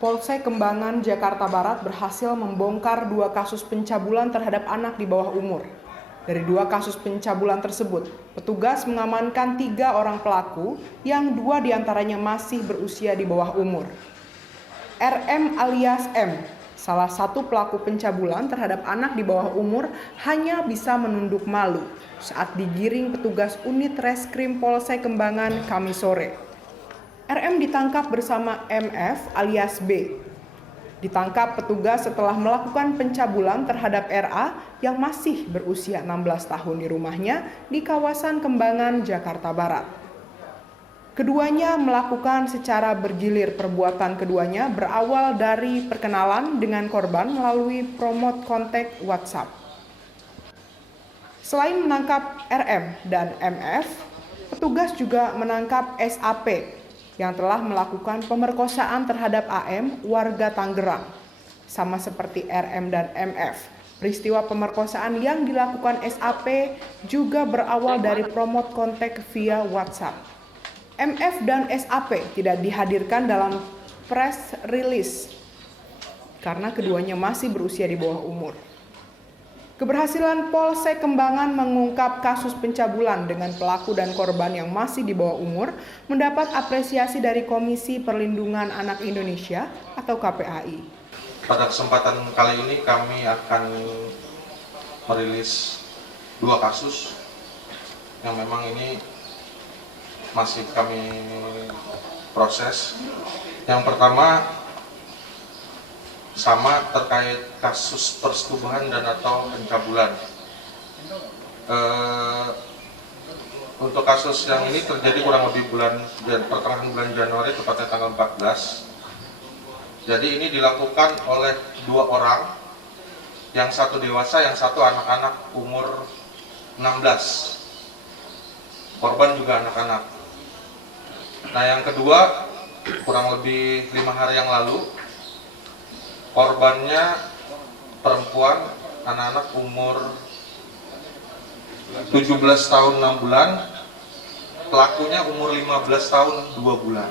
Polsek Kembangan, Jakarta Barat berhasil membongkar 2 kasus pencabulan terhadap anak di bawah umur. Dari 2 kasus pencabulan tersebut, petugas mengamankan 3 orang pelaku yang 2 diantaranya masih berusia di bawah umur. RM alias M, salah satu pelaku pencabulan terhadap anak di bawah umur, hanya bisa menunduk malu saat digiring petugas unit reskrim Polsek Kembangan Kamis sore. RM ditangkap bersama MF alias B. Ditangkap petugas setelah melakukan pencabulan terhadap RA yang masih berusia 16 tahun di rumahnya di kawasan Kembangan, Jakarta Barat. Keduanya melakukan secara bergilir. Perbuatan keduanya berawal dari perkenalan dengan korban melalui promote kontak WhatsApp. Selain menangkap RM dan MF, petugas juga menangkap SAP yang telah melakukan pemerkosaan terhadap AM warga Tangerang. Sama seperti RM dan MF, peristiwa pemerkosaan yang dilakukan SAP juga berawal dari promote kontak via WhatsApp. MF dan SAP tidak dihadirkan dalam press release karena keduanya masih berusia di bawah umur. Keberhasilan Polsek Kembangan mengungkap kasus pencabulan dengan pelaku dan korban yang masih di bawah umur mendapat apresiasi dari Komisi Perlindungan Anak Indonesia atau KPAI. Pada kesempatan kali ini kami akan merilis 2 kasus yang memang ini masih kami proses. Yang pertama sama terkait kasus persetubuhan dan atau pencabulan. Untuk kasus yang ini terjadi kurang lebih pertengahan bulan Januari, tepatnya tanggal 14. Jadi ini dilakukan oleh 2 orang, yang satu dewasa, yang satu anak-anak umur 16. Korban juga anak-anak. Nah, yang kedua kurang lebih 5 hari yang lalu, korbannya perempuan, anak-anak umur 17 tahun 6 bulan, pelakunya umur 15 tahun 2 bulan.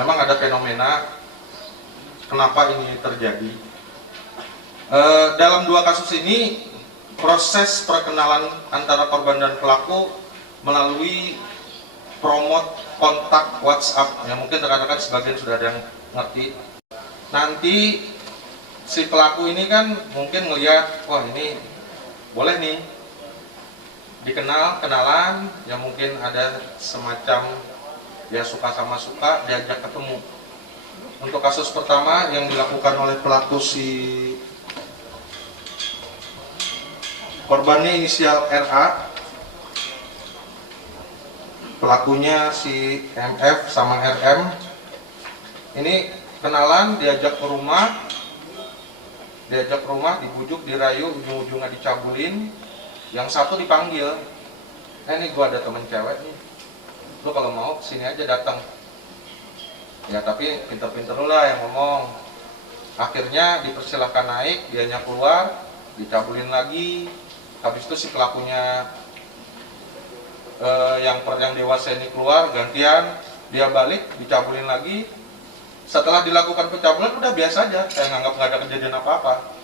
Memang ada fenomena kenapa ini terjadi. Dalam 2 kasus ini, proses perkenalan antara korban dan pelaku melalui promote kontak WhatsApp, yang mungkin rekan-rekan sebagian sudah ada yang ngerti. Nanti si pelaku ini kan mungkin ngelihat, wah ini boleh nih kenalan, ya mungkin ada semacam ya suka sama suka, diajak ketemu. Untuk kasus pertama yang dilakukan oleh pelaku, si korbannya inisial RA, pelakunya si MF sama RM. Ini kenalan, diajak ke rumah, dibujuk, dirayu, ujung-ujungnya dicabulin. Yang satu dipanggil, nih gua ada temen cewek nih, lu kalau mau sini aja datang. Ya tapi pinter-pinter lu lah yang ngomong. Akhirnya dipersilahkan naik, dianya keluar, dicabulin lagi. Habis itu si pelakunya yang dewasa ini keluar, gantian, dia balik, dicabulin lagi. Setelah dilakukan pencabulan udah biasa aja, saya nganggap nggak ada kejadian apa-apa.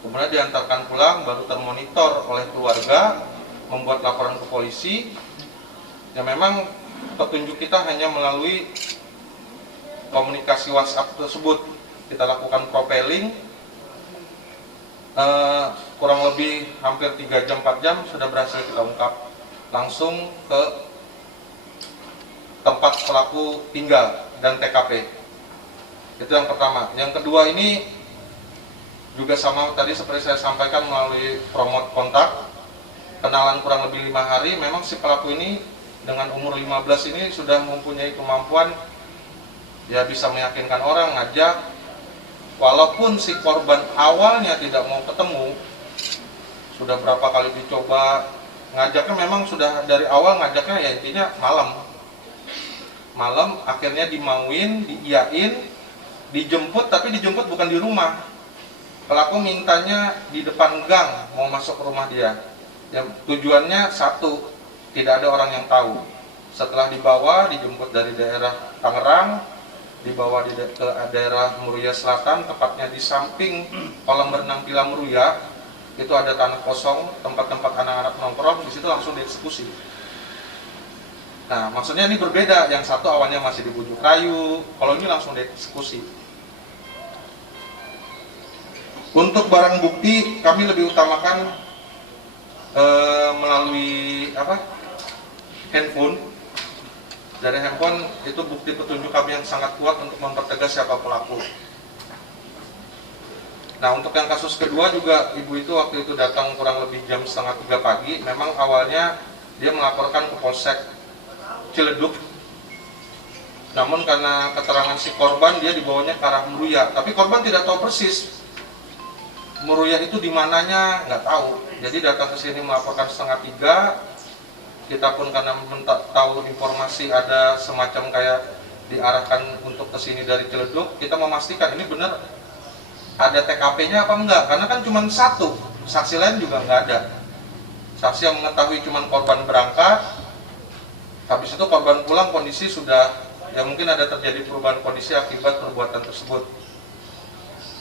Kemudian diantarkan pulang, baru termonitor oleh keluarga, membuat laporan ke polisi. Ya memang petunjuk kita hanya melalui komunikasi WhatsApp tersebut. Kita lakukan profiling, kurang lebih hampir 3 jam 4 jam sudah berhasil kita ungkap. Langsung ke tempat pelaku tinggal dan TKP. Itu yang pertama. Yang kedua ini juga sama tadi seperti saya sampaikan, melalui promote kontak, kenalan kurang lebih 5 hari. Memang si pelaku ini dengan umur 15 ini sudah mempunyai kemampuan ya bisa meyakinkan orang, ngajak. Walaupun si korban awalnya tidak mau ketemu, sudah berapa kali dicoba ngajaknya, memang sudah dari awal ngajaknya ya intinya malam, akhirnya dimauin, diiyain, dijemput, tapi dijemput bukan di rumah. Pelaku mintanya di depan gang, mau masuk ke rumah dia. Yang tujuannya satu, tidak ada orang yang tahu. Setelah dibawa, dijemput dari daerah Tangerang, dibawa ke daerah Meruya Selatan, tepatnya di samping kolam renang Villa Meruya. Itu ada tanah kosong, tempat-tempat anak-anak nongkrong, di situ langsung dieksekusi. Nah, maksudnya ini berbeda, yang satu awalnya masih di Bujuk Rayu, kalau ini langsung dieksekusi. Untuk barang bukti, kami lebih utamakan melalui handphone. Dari handphone itu bukti petunjuk kami yang sangat kuat untuk mempertegas siapa pelaku. Nah, untuk yang kasus kedua juga ibu itu waktu itu datang kurang lebih jam 2:30 pagi. Memang awalnya dia melaporkan ke Polsek Ciledug. Namun karena keterangan si korban, dia dibawanya ke arah Meruya. Tapi korban tidak tahu persis Meruya itu di mananya, nggak tahu. Jadi datang ke sini melaporkan 2:30. Kita pun karena tahu informasi ada semacam kayak diarahkan untuk ke sini dari Ciledug, kita memastikan ini benar ada TKP-nya apa enggak, karena kan cuma satu, saksi lain juga nggak ada. Saksi yang mengetahui cuma korban berangkat, habis itu korban pulang kondisi sudah, ya mungkin ada terjadi perubahan kondisi akibat perbuatan tersebut.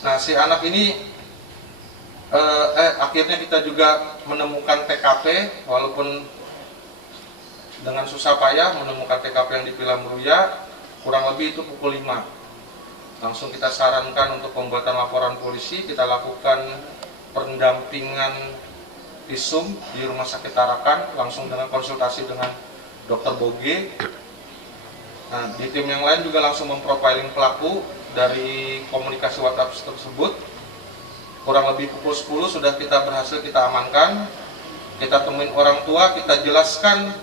Nah, si anak ini akhirnya kita juga menemukan TKP, walaupun dengan susah payah menemukan TKP yang di Villa Meruya, kurang lebih itu pukul 5. Langsung kita sarankan untuk pembuatan laporan polisi, kita lakukan pendampingan visum di Rumah Sakit Tarakan, langsung dengan konsultasi dengan Dokter Boge. Nah, di tim yang lain juga langsung memprofiling pelaku dari komunikasi WhatsApp tersebut. Kurang lebih pukul 10 sudah kita berhasil kita amankan. Kita temuin orang tua, kita jelaskan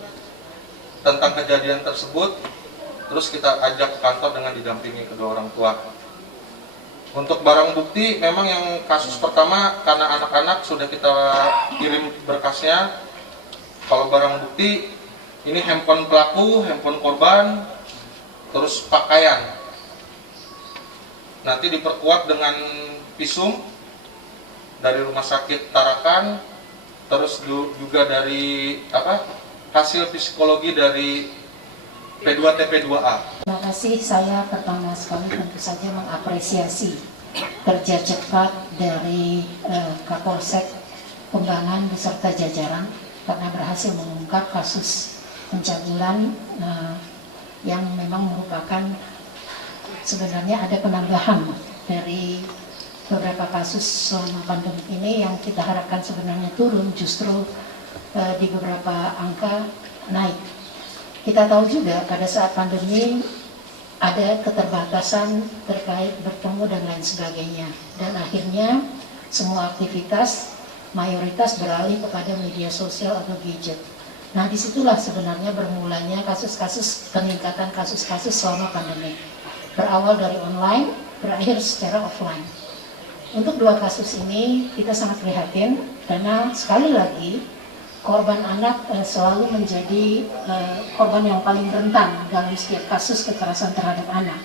tentang kejadian tersebut. Terus kita ajak ke kantor dengan didampingi kedua orang tua. Untuk barang bukti, memang yang kasus pertama karena anak-anak sudah kita kirim berkasnya. Kalau barang bukti, ini handphone pelaku, handphone korban, terus pakaian. Nanti diperkuat dengan visum dari Rumah Sakit Tarakan, terus juga dari hasil psikologi dari P2TP2A. Terima kasih. Saya pertama sekali tentu saja mengapresiasi kerja cepat dari Kapolsek Pembangan beserta jajaran karena berhasil mengungkap kasus pencabulan yang memang merupakan sebenarnya ada penambahan dari beberapa kasus selama pandemi ini yang kita harapkan sebenarnya turun, justru di beberapa angka naik. Kita tahu juga pada saat pandemi ada keterbatasan terkait bertemu dan lain sebagainya. Dan akhirnya semua aktivitas mayoritas beralih kepada media sosial atau gadget. Nah, disitulah sebenarnya bermulanya kasus-kasus peningkatan kasus-kasus selama pandemi. Berawal dari online, berakhir secara offline. Untuk dua kasus ini kita sangat prihatin karena sekali lagi korban anak selalu menjadi korban yang paling rentan dalam setiap kasus kekerasan terhadap anak.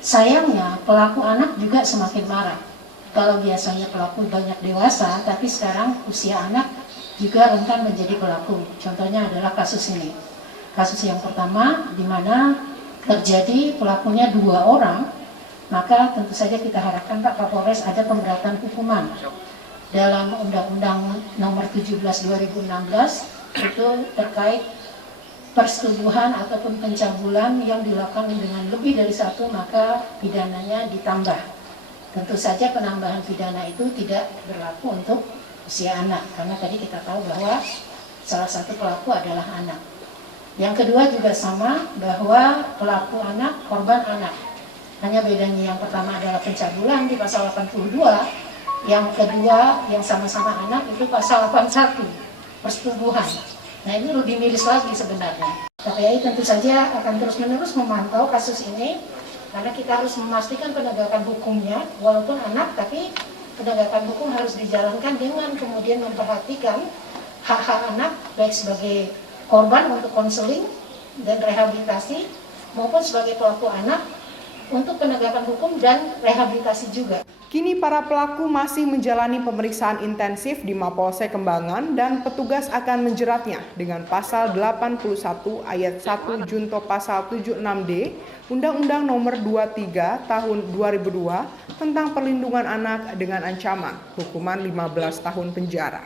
Sayangnya pelaku anak juga semakin marak. Kalau biasanya pelaku banyak dewasa, tapi sekarang usia anak juga rentan menjadi pelaku. Contohnya adalah kasus ini. Kasus yang pertama di mana terjadi pelakunya 2 orang, maka tentu saja kita harapkan Pak Kapolres ada pemberatan hukuman. Dalam Undang-Undang Nomor 17 2016 itu terkait persetubuhan ataupun pencabulan yang dilakukan dengan lebih dari 1, maka pidananya ditambah. Tentu saja penambahan pidana itu tidak berlaku untuk usia anak, karena tadi kita tahu bahwa salah satu pelaku adalah anak. Yang kedua juga sama, bahwa pelaku anak, korban anak. Hanya bedanya yang pertama adalah pencabulan di pasal 82, yang kedua yang sama-sama anak itu pasal 81, persetubuhan. Nah, ini lebih miris lagi sebenarnya. KPI tentu saja akan terus-menerus memantau kasus ini, karena kita harus memastikan penegakan hukumnya, walaupun anak, tapi penegakan hukum harus dijalankan dengan kemudian memperhatikan hak-hak anak, baik sebagai korban untuk konseling dan rehabilitasi, maupun sebagai pelaku anak untuk penegakan hukum dan rehabilitasi juga. Kini para pelaku masih menjalani pemeriksaan intensif di Mapolsek Kembangan dan petugas akan menjeratnya dengan pasal 81 ayat 1 junto pasal 76D Undang-Undang Nomor 23 Tahun 2002 tentang perlindungan anak dengan ancaman hukuman 15 tahun penjara.